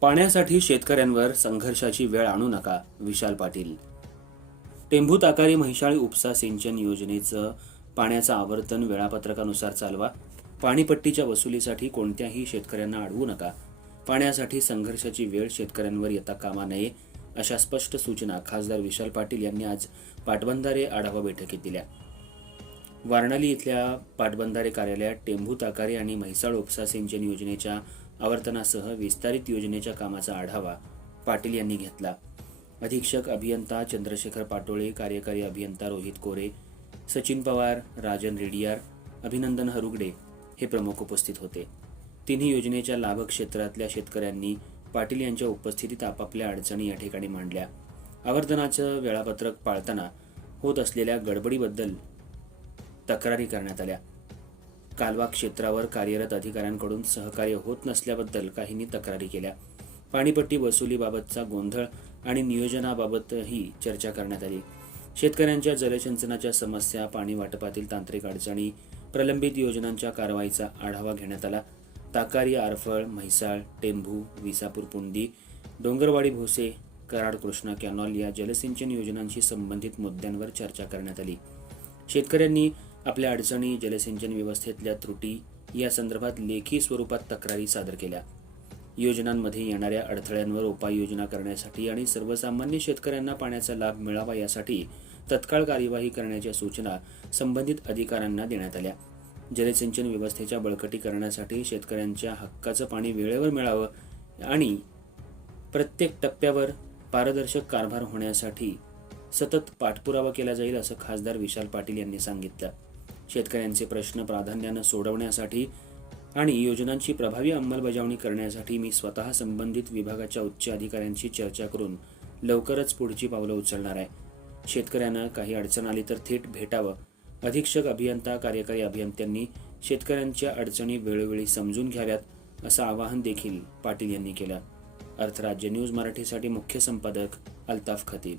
पाण्यासाठी शेतकऱ्यांवर संघर्षाची वेळ आणू नका विशाल पाटील. टेंभू ताकारी म्हैशाळी उपसा सिंचन योजनेचं पाण्याचं आवर्तन वेळापत्रकानुसार चालवा. पाणीपट्टीच्या वसुलीसाठी कोणत्याही शेतकऱ्यांना अडवू नका. पाण्यासाठी संघर्षाची वेळ शेतकऱ्यांवर येता कामा नये अशा स्पष्ट सूचना खासदार विशाल पाटील यांनी आज पाटबंधारे आढावा बैठकीत दिल्या. वारणाली इथल्या पाटबंधारे कार्यालयात टेंभू ताकारे आणि म्हैसाळ उपसा सिंचन योजनेच्या आवर्तनासह विस्तारित योजनेच्या कामाचा आढावा पाटील यांनी घेतला. अधीक्षक अभियंता चंद्रशेखर पाटोळे कार्यकारी अभियंता रोहित कोरे सचिन पवार राजन रेडियार अभिनंदन हरुगडे हे प्रमुख उपस्थित होते. तिन्ही योजनेच्या लाभ क्षेत्रातल्या शेतकऱ्यांनी पाटील यांच्या उपस्थितीत आपापल्या अडचणी या ठिकाणी मांडल्या. आवर्तनाचं वेळापत्रक पाळताना होत असलेल्या गडबडीबद्दल तक्रारी करण्यात आल्या. कालवा क्षेत्रावर कार्यरत अधिकाऱ्यांकडून सहकार्य होत नसल्याबद्दल काहींनी तक्रारी केल्या. पाणीपट्टी वसुलीबाबतचा गोंधळ आणि नियोजनाबाबतही चर्चा करण्यात आली. शेतकऱ्यांच्या जलसिंचनाच्या समस्या पाणी वाटपातील तांत्रिक अडचणी प्रलंबित योजनांच्या कारवाईचा आढावा घेण्यात आला. ताकारी आरफळ म्हैसाळ टेंभू विसापूर पुंडी डोंगरवाडी भोसे कराड कृष्णा कॅनॉल या जलसिंचन योजनांशी संबंधित मुद्द्यांवर चर्चा करण्यात आली. शेतकऱ्यांनी आपल्या अडचणी जलसिंचन व्यवस्थेतल्या त्रुटी या संदर्भात लेखी स्वरूपात तक्रारी सादर केल्या. योजनांमध्ये येणाऱ्या अडथळ्यांवर उपाययोजना करण्यासाठी आणि सर्वसामान्य शेतकऱ्यांना पाण्याचा लाभ मिळावा यासाठी तत्काळ कार्यवाही करण्याच्या सूचना संबंधित अधिकाऱ्यांना देण्यात आल्या. जलसिंचन व्यवस्थेच्या बळकटीकरणासाठी शेतकऱ्यांच्या हक्काचं पाणी वेळेवर मिळावं आणि प्रत्येक टप्प्यावर पारदर्शक कारभार होण्यासाठी सतत पाठपुरावा केला जाईल असं खासदार विशाल पाटील यांनी सांगितलं. शेतकऱ्यांचे प्रश्न प्राधान्यानं सोडवण्यासाठी आणि योजनांची प्रभावी अंमलबजावणी करण्यासाठी मी स्वतः संबंधित विभागाच्या उच्च अधिकाऱ्यांशी चर्चा करून लवकरच पुढची पावलं उचलणार आहे. शेतकऱ्यांना काही अडचण आली तर थेट भेटावं अधीक्षक अभियंता कार्यकारी अभियंत्यांनी शेतकऱ्यांच्या अडचणी वेळोवेळी समजून घ्याव्यात असं आवाहन देखील पाटील यांनी केलं. अर्थराज्य न्यूज मराठीसाठी मुख्य संपादक अल्ताफ खतीब.